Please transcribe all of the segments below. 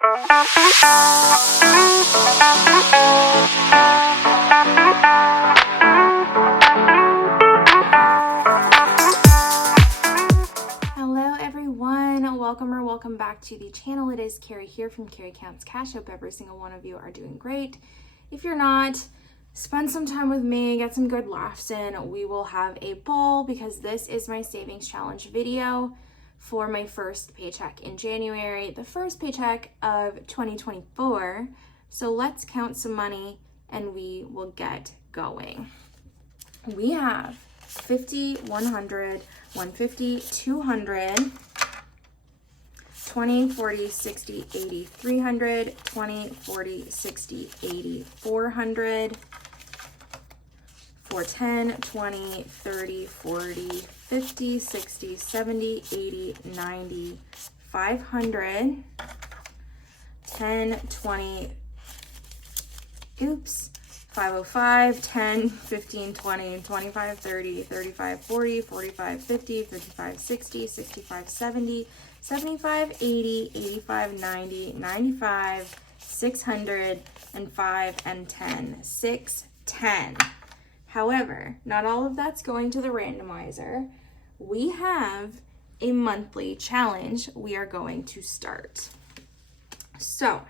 Hello everyone, welcome back to the channel. It is Carrie here from Carrie Counts Cash. Hope every single one of you are doing great. If you're not, spend some time with me, get some good laughs in. We will have a ball because this is my savings challenge video for my first paycheck in January, the first paycheck of 2024. So let's count some money and we will get going. We have 50, 100, 150, 200, 20, 40, 60, 80, 300, 20, 40, 60, 80, 400, 410, 20, 30, 40, 50, 60, 70, 80, 90, 500, 10, 20, 505, 10, 15, 20, 25, 30, 35, 40, 45, 50, 55, 60, 65, 70, 75, 80, 85, 90, 95, 600, and 5 and 10, 610. However, not all of that's going to the randomizer. We have a monthly challenge we are going to start. So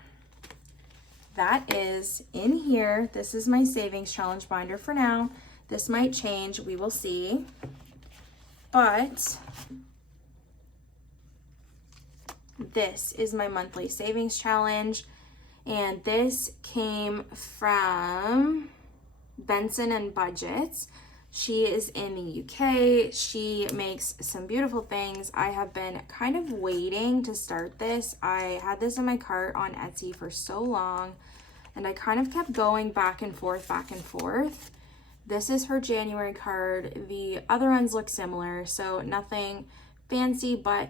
that is in here. This is my savings challenge binder for now. This might change, we will see. But this is my monthly savings challenge. And this came from Benson and Budgets. She is in the UK. She makes some beautiful things. I have been kind of waiting to start this. I had this in my cart on Etsy for so long and I kind of kept going back and forth. This is her January card. The other ones look similar, so nothing fancy, but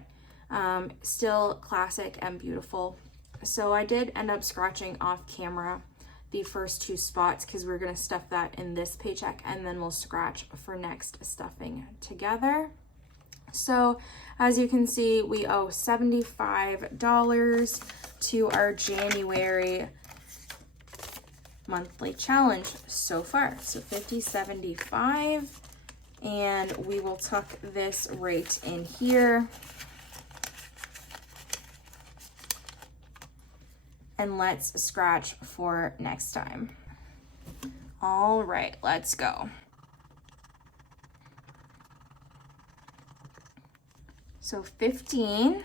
still classic and beautiful. So I did end up scratching off camera the first two spots because we're going to stuff that in this paycheck and then we'll scratch for next stuffing together. So as you can see, we owe $75 to our January monthly challenge so far. So 50, 75, and we will tuck this right in here. And let's scratch for next time. All right, let's go. So 15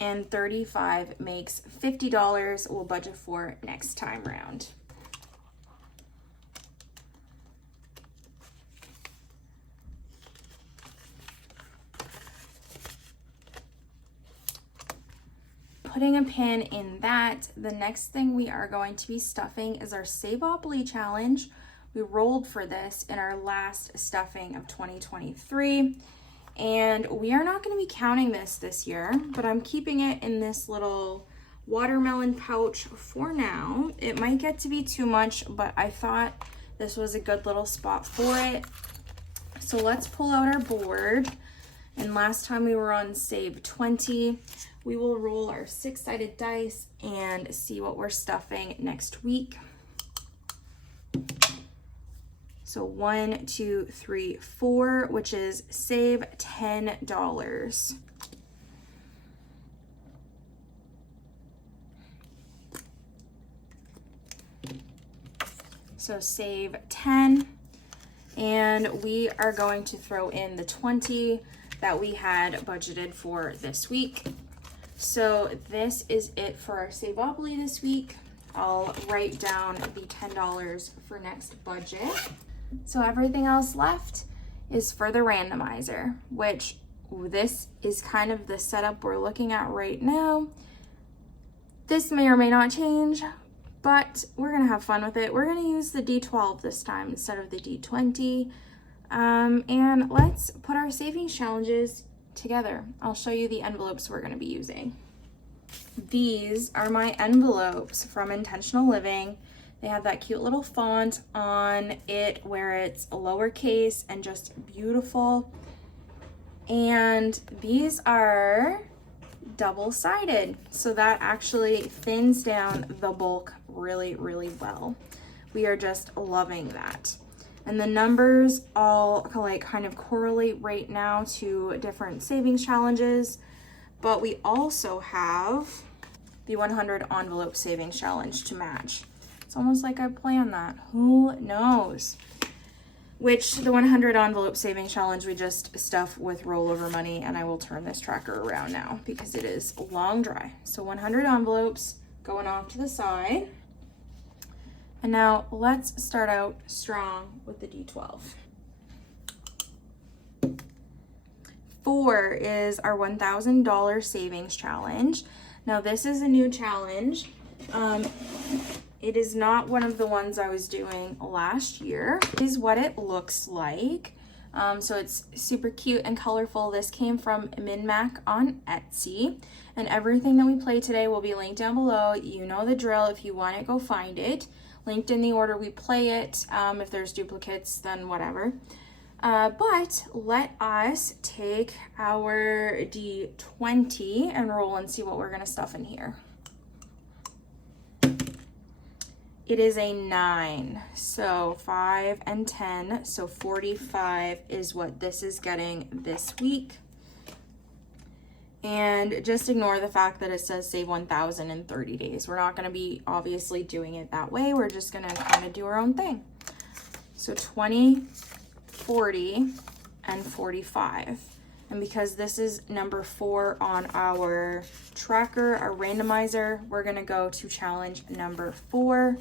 and 35 makes $50. We'll budget for next time round. Putting a pin in that, the next thing we are going to be stuffing is our Savopoly challenge. We rolled for this in our last stuffing of 2023, and we are not going to be counting this year, but I'm keeping it in this little watermelon pouch for now. It might get to be too much, but I thought this was a good little spot for it. So let's pull out our board. And last time we were on Save 20. We will roll our 6-sided dice and see what we're stuffing next week. So 1, 2, 3, 4, which is save $10. So save 10, and we are going to throw in the 20 that we had budgeted for this week. So this is it for our Savopoly this week. I'll write down the $10 for next budget. So everything else left is for the randomizer, which this is kind of the setup we're looking at right now. This may or may not change, but we're gonna have fun with it. We're gonna use the D12 this time instead of the D20. And let's put our savings challenges together. I'll show you the envelopes we're going to be using. These are my envelopes from Intentional Living. They have that cute little font on it where it's a lowercase and just beautiful. And these are double-sided, so that actually thins down the bulk really, really well. We are just loving that. And the numbers all like kind of correlate right now to different savings challenges, but we also have the 100 envelope savings challenge to match. It's almost like I planned that. Who knows? Which the 100 envelope savings challenge we just stuff with rollover money, and I will turn this tracker around now because it is long dry. So 100 envelopes going off to the side. And now let's start out strong with the D12. 4 is our $1,000 savings challenge. Now this is a new challenge. It is not one of the ones I was doing last year. This is what it looks like. So it's super cute and colorful. This came from MinMac on Etsy. And everything that we play today will be linked down below. You know the drill. If you want it, go find it. Linked in the order we play it. If there's duplicates, then whatever. But let us take our D20 and roll and see what we're gonna stuff in here. It is a 9, so 5 and 10, so 45 is what this is getting this week. And just ignore the fact that it says save 1,000 in 30 days. We're not gonna be obviously doing it that way. We're just gonna kind of do our own thing. So 20, 40, and 45. And because this is number 4 on our tracker, our randomizer, we're gonna go to challenge number 4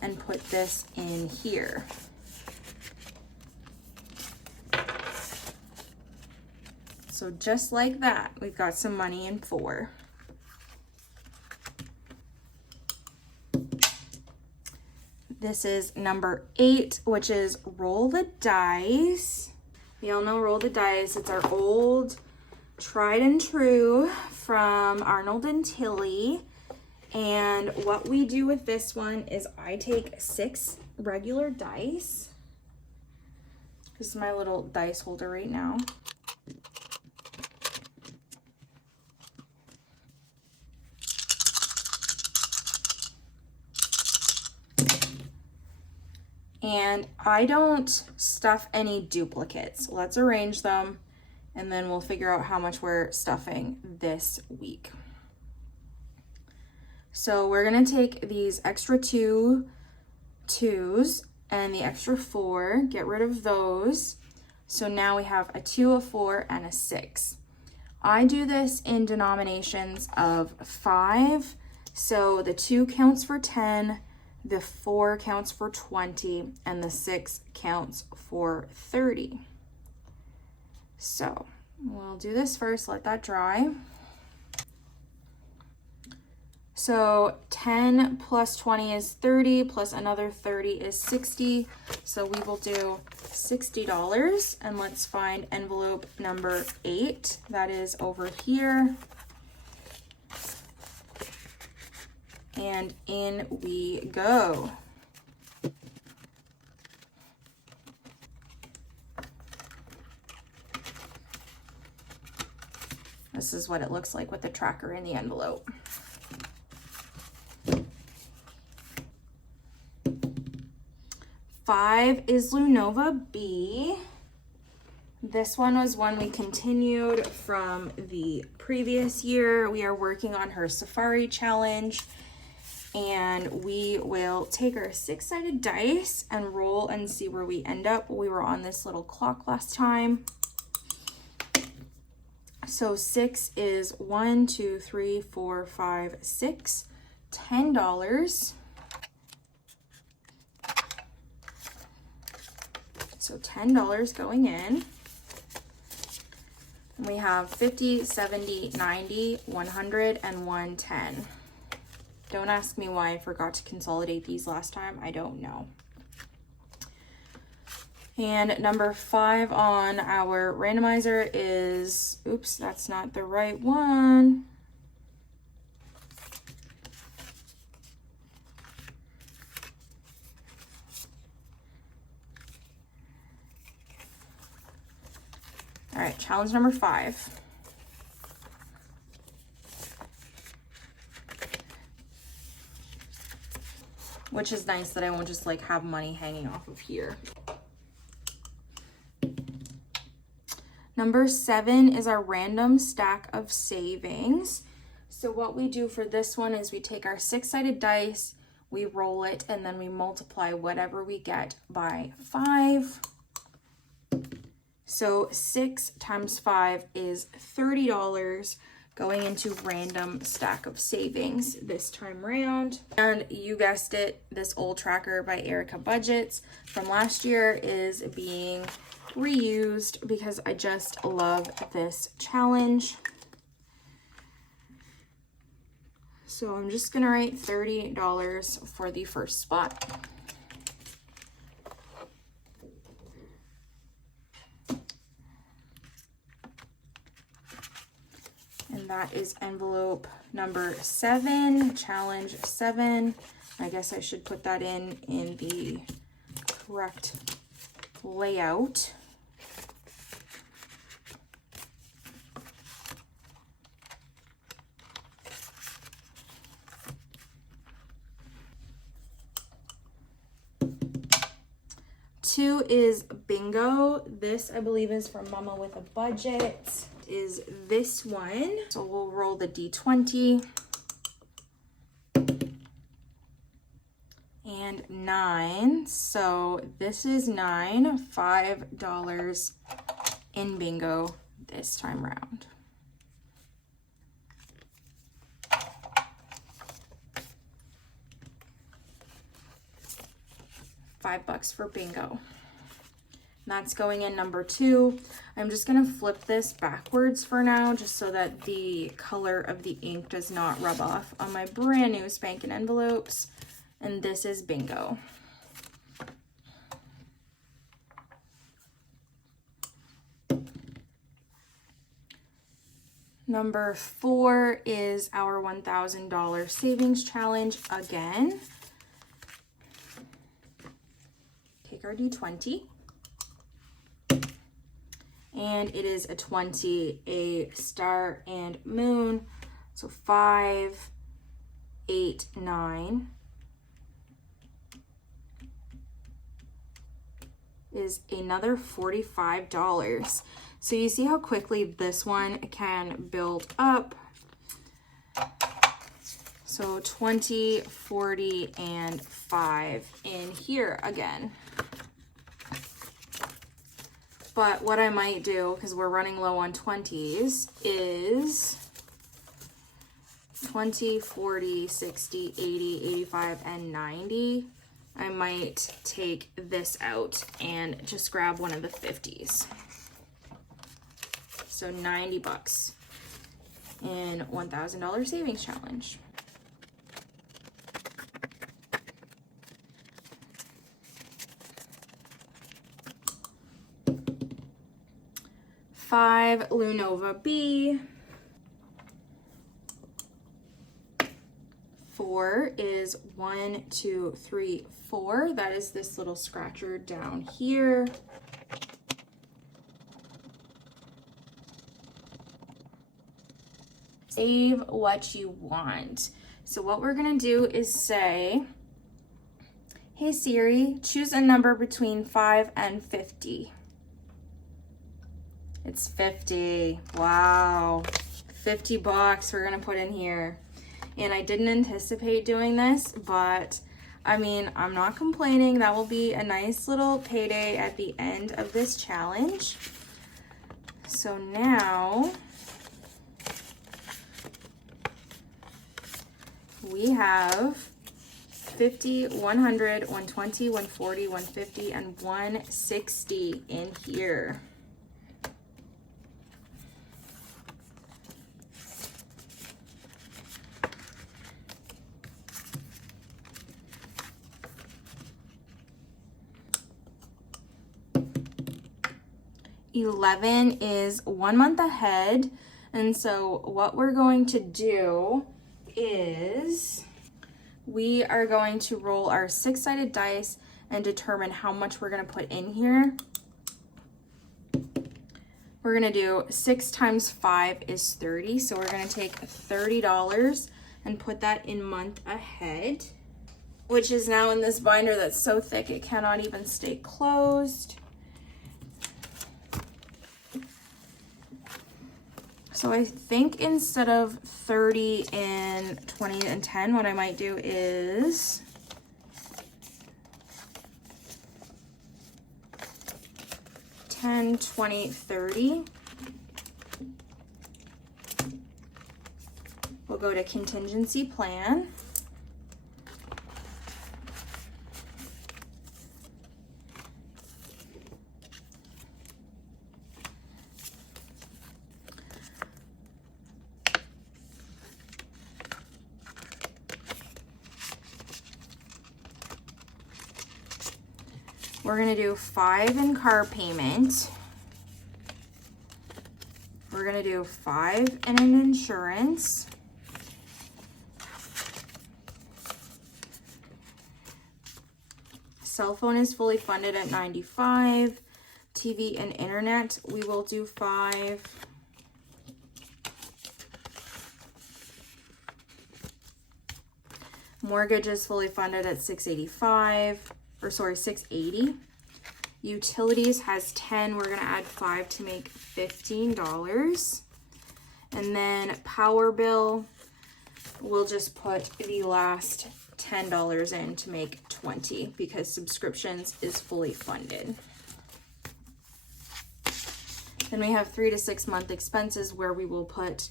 and put this in here. So just like that, we've got some money in 4. This is number 8, which is roll the dice. We all know roll the dice. It's our old tried and true from Arnold and Tilly. And what we do with this one is I take 6 regular dice. This is my little dice holder right now. And I don't stuff any duplicates. Let's arrange them and then we'll figure out how much we're stuffing this week. So we're gonna take these extra 2 2s and the extra 4, get rid of those. So now we have a 2, a 4, and a 6. I do this in denominations of 5. So the 2 counts for 10, the 4 counts for 20, and the 6 counts for 30. So we'll do this first, let that dry. So 10 plus 20 is 30, plus another 30 is 60. So we will do $60, and let's find envelope number 8. That is over here. And in we go. This is what it looks like with the tracker in the envelope. Five is Lunova B. This one was one we continued from the previous year. We are working on her Safari challenge. And we will take our 6-sided dice and roll and see where we end up. We were on this little clock last time. So 6 is 1, 2, 3, 4, 5, 6, $10. So $10 going in. And we have 50, 70, 90, 100, and 110. Don't ask me why I forgot to consolidate these last time. I don't know. And number 5 on our randomizer is, oops, that's not the right one. All right, challenge number 5. Which is nice that I won't just like have money hanging off of here. Number 7 is our random stack of savings. So what we do for this one is we take our 6-sided dice, we roll it, and then we multiply whatever we get by 5. So 6 times 5 is $30 going into random stack of savings this time around. And you guessed it, this old tracker by Erica Budgets from last year is being reused because I just love this challenge. So I'm just gonna write $30 for the first spot. And that is envelope number 7, challenge 7. I guess I should put that in the correct layout. Two is bingo. This I believe is from Mama with a Budget. Is this one. So we'll roll the D20. And 9. So this is 9, $5 in bingo this time round. $5 for bingo. That's going in number 2. I'm just gonna flip this backwards for now, just so that the color of the ink does not rub off on my brand new spanking envelopes. And this is bingo. Number 4 is our $1,000 savings challenge again. Take our D20. And it is a 20, a star and moon. So 5, 8, 9 is another $45. So you see how quickly this one can build up. So 20, 40, and 5 in here again. But what I might do, because we're running low on 20s, is 20, 40, 60, 80, 85, and 90. I might take this out and just grab one of the 50s. So $90 in $1,000 savings challenge. Five, Lunova B. 4 is 1, 2, 3, 4. That is this little scratcher down here. Save what you want. So what we're gonna do is say, hey Siri, choose a number between 5 and 50. It's 50. Wow. $50 we're gonna put in here. And I didn't anticipate doing this, but I mean, I'm not complaining. That will be a nice little payday at the end of this challenge. So now we have 50, 100, 120, 140, 150, and 160 in here. $11 is 1 month ahead, and so what we're going to do is we are going to roll our 6-sided dice and determine how much we're going to put in here. We're gonna do 6 times 5 is 30. So we're gonna take $30 and put that in month ahead, which is now in this binder that's so thick it cannot even stay closed. So I think instead of 30 and 20 and 10, what I might do is $10, $20, $30. We'll go to contingency plan. We're gonna do 5 in car payment. We're gonna do 5 in an insurance. Cell phone is fully funded at 95. TV and internet, we will do 5. Mortgage is fully funded at 685. Or sorry, 680. Utilities has 10. We're gonna add 5 to make $15. And then power bill, we'll just put the last $10 in to make 20 because subscriptions is fully funded. Then we have 3 to 6 month expenses where we will put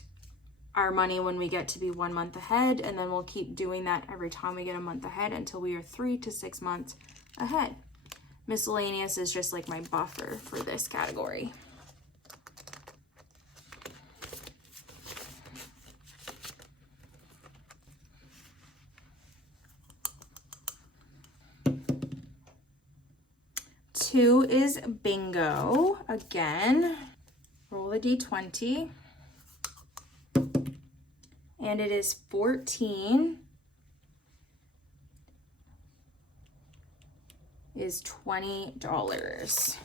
our money when we get to be 1 month ahead, and then we'll keep doing that every time we get a month ahead until we are 3 to 6 months ahead. Miscellaneous is just like my buffer for this category. Two is bingo. Again, roll the D20. And it is 14. Is $20.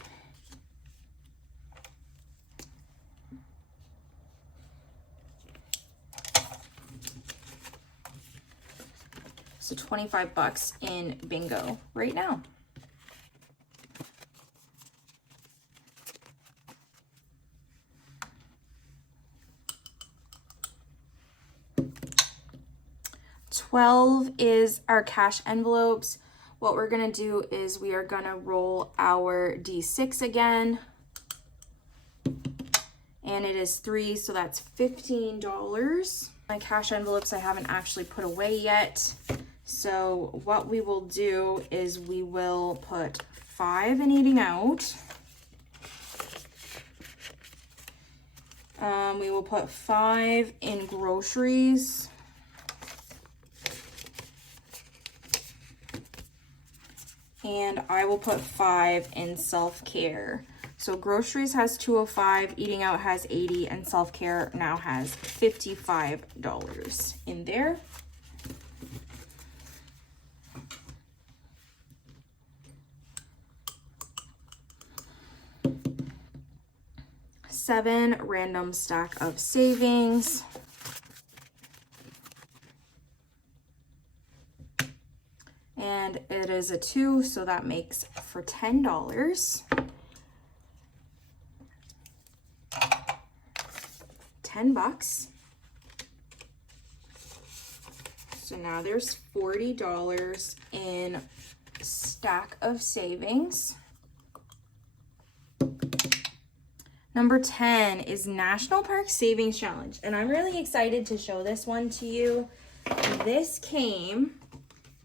So $25 in bingo right now. $12 is our cash envelopes. What we're gonna do is we are gonna roll our D6 again. And it is 3, so that's $15. My cash envelopes I haven't actually put away yet. So what we will do is we will put 5 in eating out. We will put 5 in groceries. And I will put 5 in self-care. So groceries has $205, eating out has $80, and self-care now has $55 in there. $7, random stack of savings. And it is a 2, so that makes for $10. $10. So now there's $40 in stack of savings. Number 10 is National Park Savings Challenge, and I'm really excited to show this one to you. This came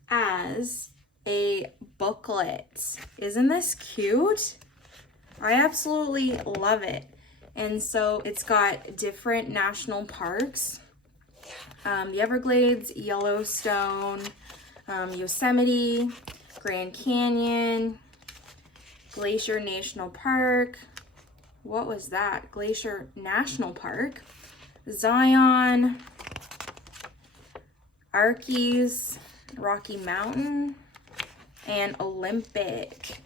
as a booklet. Isn't this cute? I absolutely love it. And so it's got different national parks. The Everglades, Yellowstone, Yosemite, Grand Canyon, Glacier National Park. What was that? Glacier National Park, Zion, Archies, Rocky Mountain, and Olympic.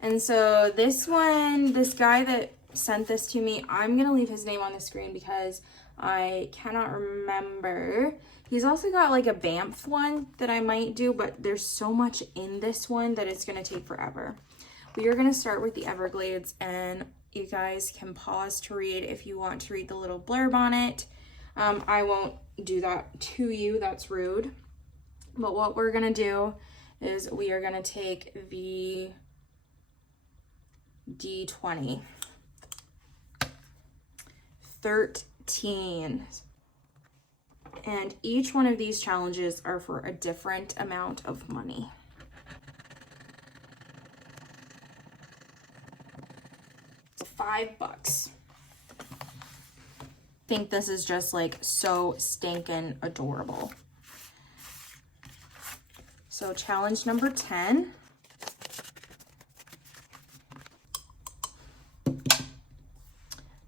And so this one, this guy that sent this to me. I'm gonna leave his name on the screen because I cannot remember. He's also got like a Banff one that I might do, but there's so much in this one that it's gonna take forever. We are gonna start with the Everglades, and you guys can pause to read if you want to read the little blurb on it. I won't do that to you, that's rude. But what we're gonna do is we are gonna take the D20. 13. And each one of these challenges are for a different amount of money. So $5. I think this is just like so stinking adorable. So challenge number 10.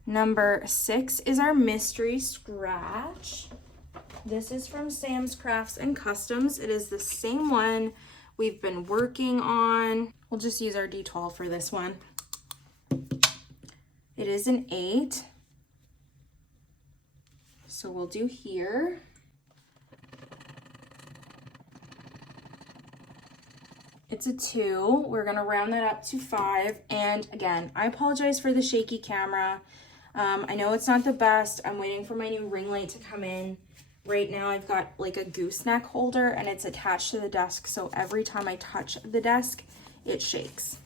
Number 6 is our mystery scratch. This is from Sam's Crafts and Customs. It is the same one we've been working on. We'll just use our D12 for this one. It is an 8. So we'll do here. It's a 2. We're gonna round that up to 5. And again, I apologize for the shaky camera. I know it's not the best. I'm waiting for my new ring light to come in. Right now I've got like a gooseneck holder and it's attached to the desk. So every time I touch the desk, it shakes.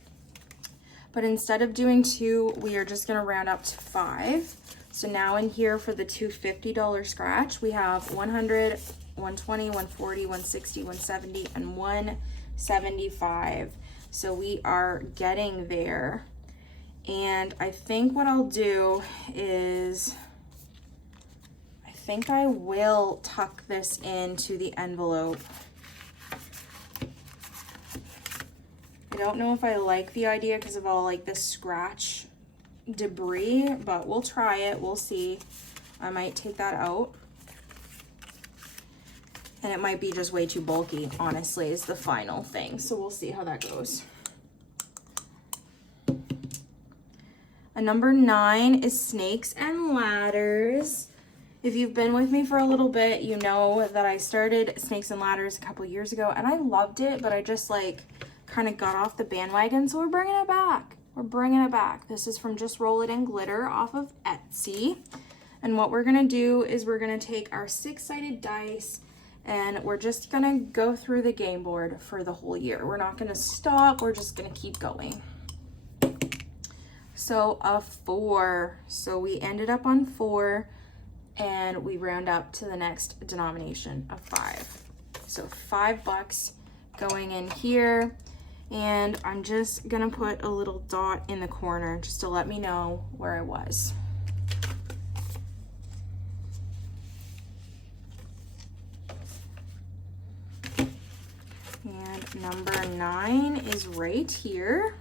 But instead of doing 2, we are just gonna round up to 5. So now in here for the $250 scratch, we have 100, 120, 140, 160, 170, and 175. So we are getting there. And I think what I'll do is, I think I will tuck this into the envelope. I don't know if I like the idea because of all like this scratch debris, but we'll try it. We'll see. I might take that out. And it might be just way too bulky, honestly, is the final thing. So we'll see how that goes. A number 9 is snakes and ladders. If you've been with me for a little bit, you know that I started snakes and ladders a couple years ago and I loved it, but I just like kind of got off the bandwagon. So we're bringing it back. We're bringing it back. This is from Just Roll It in Glitter off of Etsy. And what we're gonna do is we're gonna take our 6-sided dice and we're just gonna go through the game board for the whole year. We're not gonna stop, we're just gonna keep going. So a 4, so we ended up on 4 and we round up to the next denomination of 5. So $5 going in here, and I'm just gonna put a little dot in the corner just to let me know where I was. And number 9 is right here.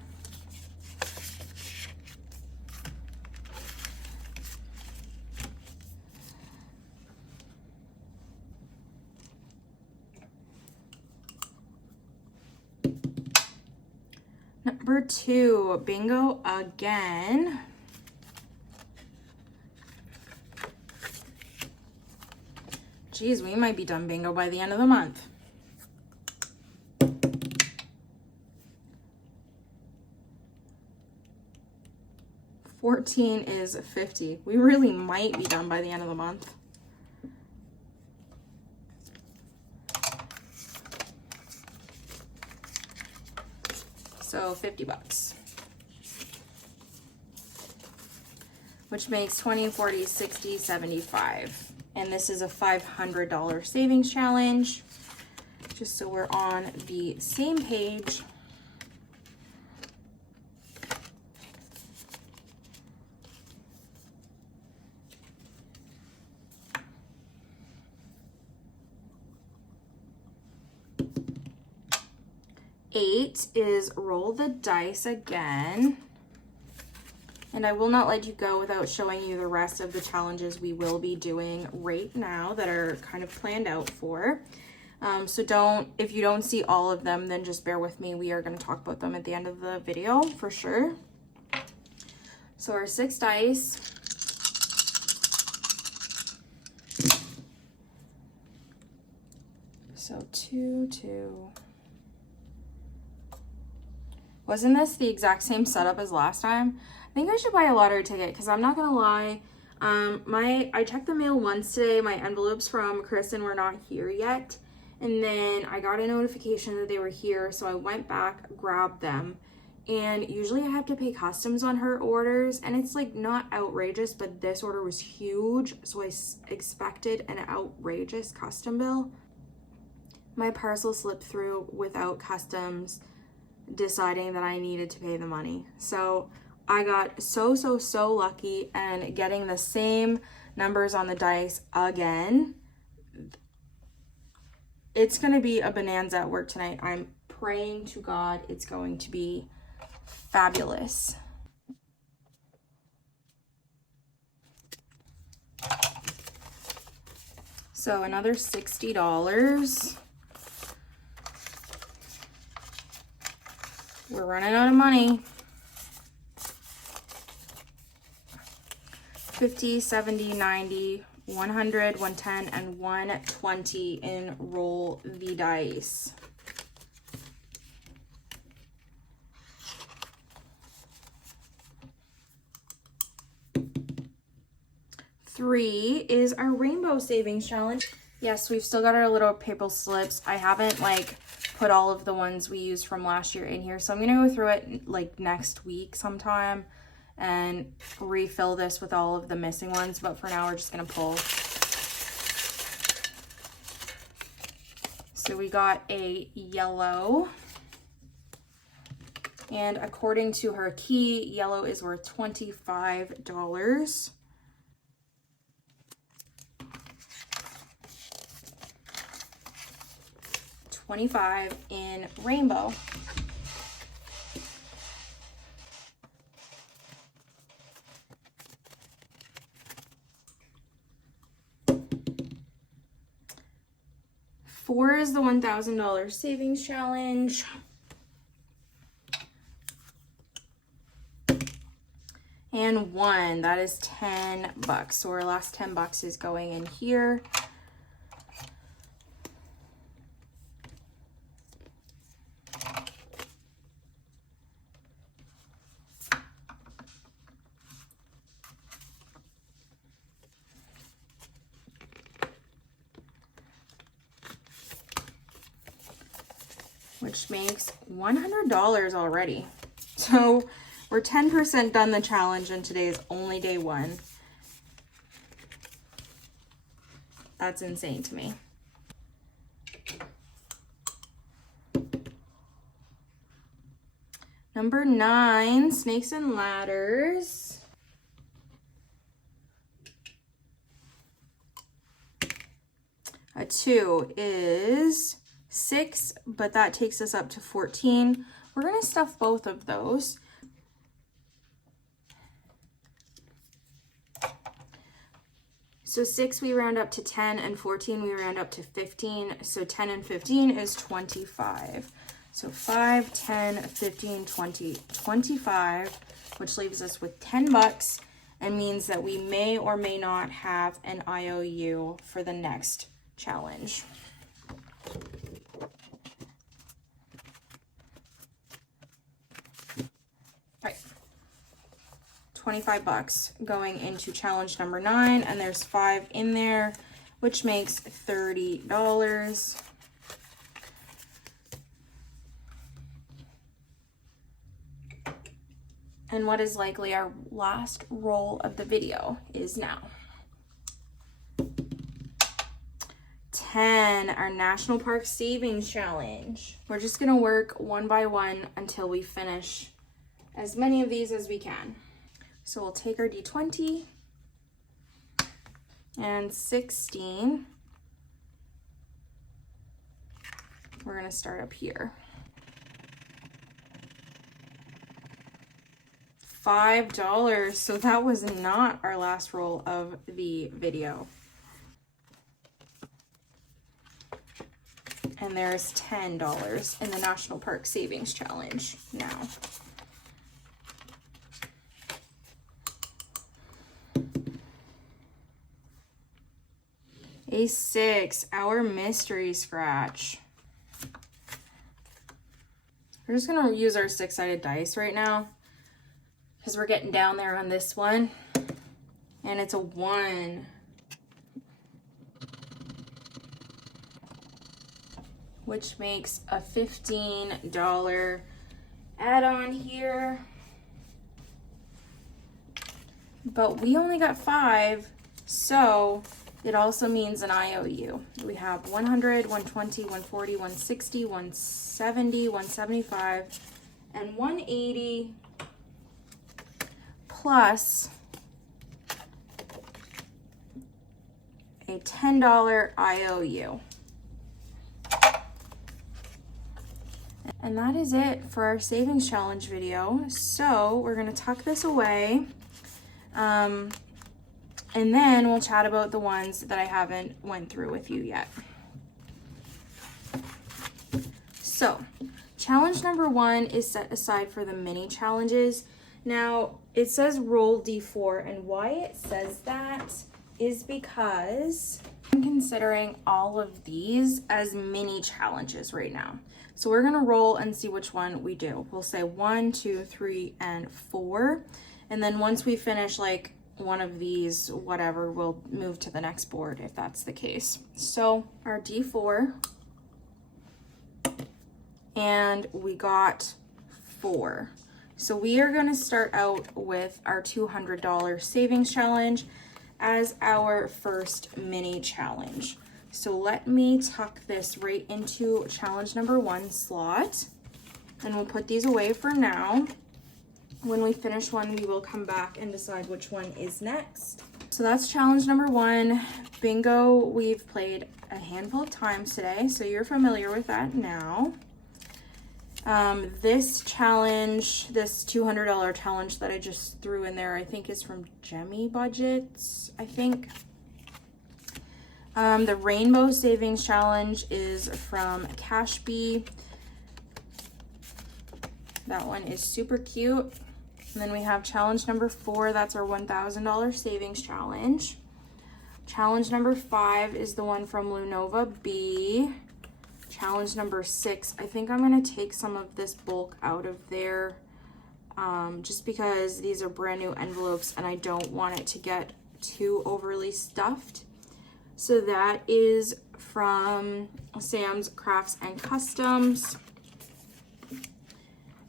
Number 2, bingo again. Geez, we might be done bingo by the end of the month. $14 is $50. We really might be done by the end of the month. So $50, which makes 20, 40, 60, 75. And this is a $500 savings challenge, just so we're on the same page. Eight is roll the dice again. And I will not let you go without showing you the rest of the challenges we will be doing right now that are kind of planned out for. So if you don't see all of them, then just bear with me. We are going to talk about them at the end of the video for sure. So our 6 dice. So 2, 2. Wasn't this the exact same setup as last time? I think I should buy a lottery ticket because I'm not gonna lie. I checked the mail once today. My envelopes from Kristen were not here yet. And then I got a notification that they were here. So I went back, grabbed them. And usually I have to pay customs on her orders. And it's like not outrageous, but this order was huge. So I expected an outrageous custom bill. My parcel slipped through without customs deciding that I needed to pay the money. So I got so lucky and getting the same numbers on the dice again. It's going to be a bonanza at work tonight. I'm praying to God it's going to be fabulous. So another $60. We're running out of money. 50, 70, 90, 100, 110, and 120 in roll the dice. Three is our rainbow savings challenge. Yes, we've still got our little paper slips. I haven't like put all of the ones we used from last year in here. So I'm gonna go through it like next week sometime and refill this with all of the missing ones. But for now, we're just gonna pull. So we got a yellow. And according to her key, yellow is worth $25. $25 in rainbow. Four is the $1,000 savings challenge. And one, that is $10. So our last $10 is going in here. Which makes $100 already. So we're 10% done the challenge and today is only day one. That's insane to me. Number 9, snakes and ladders. A 2 is 6, but that takes us up to 14. We're gonna stuff both of those. So 6 we round up to 10 and 14 we round up to 15. So 10 and 15 is 25. So 5, 10, 15, 20, 25, which leaves us with $10 and means that we may or may not have an IOU for the next challenge. $25 going into challenge number 9, and there's 5 in there, which makes $30. And what is likely our last roll of the video is now. 10, our National Park Savings Challenge. We're just gonna work one by one until we finish as many of these as we can. So we'll take our D20 and 16. We're gonna start up here. $5, so that was not our last roll of the video. And there's $10 in the National Park Savings Challenge now. A 6, our mystery scratch. We're just gonna use our 6-sided dice right now because we're getting down there on this one. And it's a 1. Which makes a $15 add-on here. But we only got 5, so it also means an IOU. We have 100, 120, 140, 160, 170, 175, and 180 plus a $10 IOU. And that is it for our savings challenge video. So we're gonna tuck this away. And then we'll chat about the ones that I haven't went through with you yet. So challenge number 1 is set aside for the mini challenges. Now it says roll D4, and why it says that is because I'm considering all of these as mini challenges right now. So we're gonna roll and see which one we do. We'll say 1, 2, 3, and 4. And then once we finish like one of these, whatever, we'll move to the next board if that's the case. So our D4, and we got 4. So we are gonna start out with our $200 savings challenge as our first mini challenge. So let me tuck this right into challenge number 1 slot, and we'll put these away for now. When we finish one, we will come back and decide which one is next. So that's challenge number 1. Bingo, we've played a handful of times today, so you're familiar with that now. This challenge, this $200 challenge that I just threw in there, I think is from Jemmy Budgets, I think. The Rainbow Savings Challenge is from Cashbee. That one is super cute. And then we have challenge number 4, that's our $1,000 savings challenge. Challenge number 5 is the one from Lunova B. Challenge number 6, I think I'm gonna take some of this bulk out of there just because these are brand new envelopes and I don't want it to get too overly stuffed. So that is from Sam's Crafts and Customs.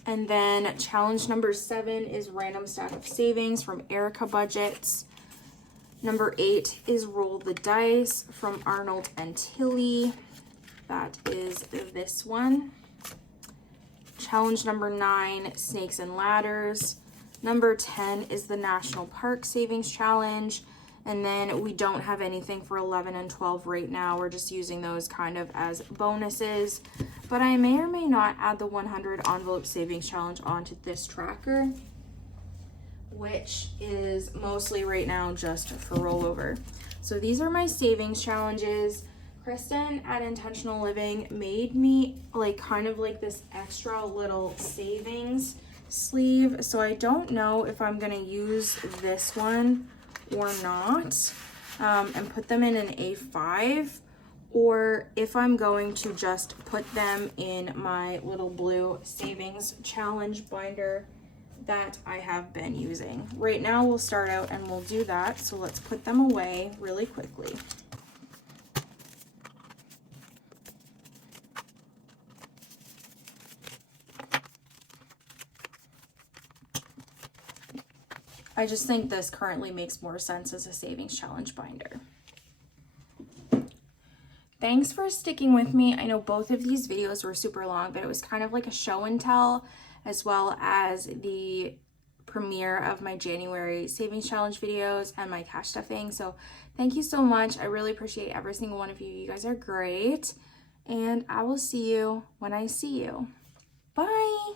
And then challenge number 7 is Random Stack of Savings from Erica Budgets. Number 8 is Roll the Dice from Arnold and Tilly. That is this one. Challenge number 9, Snakes and Ladders. Number 10 is the National Park Savings Challenge. And then we don't have anything for 11 and 12 right now. We're just using those kind of as bonuses. But I may or may not add the 100 envelope savings challenge onto this tracker, which is mostly right now just for rollover. So these are my savings challenges. Kristen at Intentional Living made me like kind of like this extra little savings sleeve. So I don't know if I'm gonna use this one or not and put them in an A5, or if I'm going to just put them in my little blue savings challenge binder that I have been using. Right now we'll start out and we'll do that. So let's put them away really quickly. I just think this currently makes more sense as a savings challenge binder. Thanks for sticking with me. I know both of these videos were super long, but it was kind of like a show and tell, as well as the premiere of my January savings challenge videos and my cash stuffing. So thank you so much. I really appreciate every single one of you. You guys are great. And I will see you when I see you. Bye.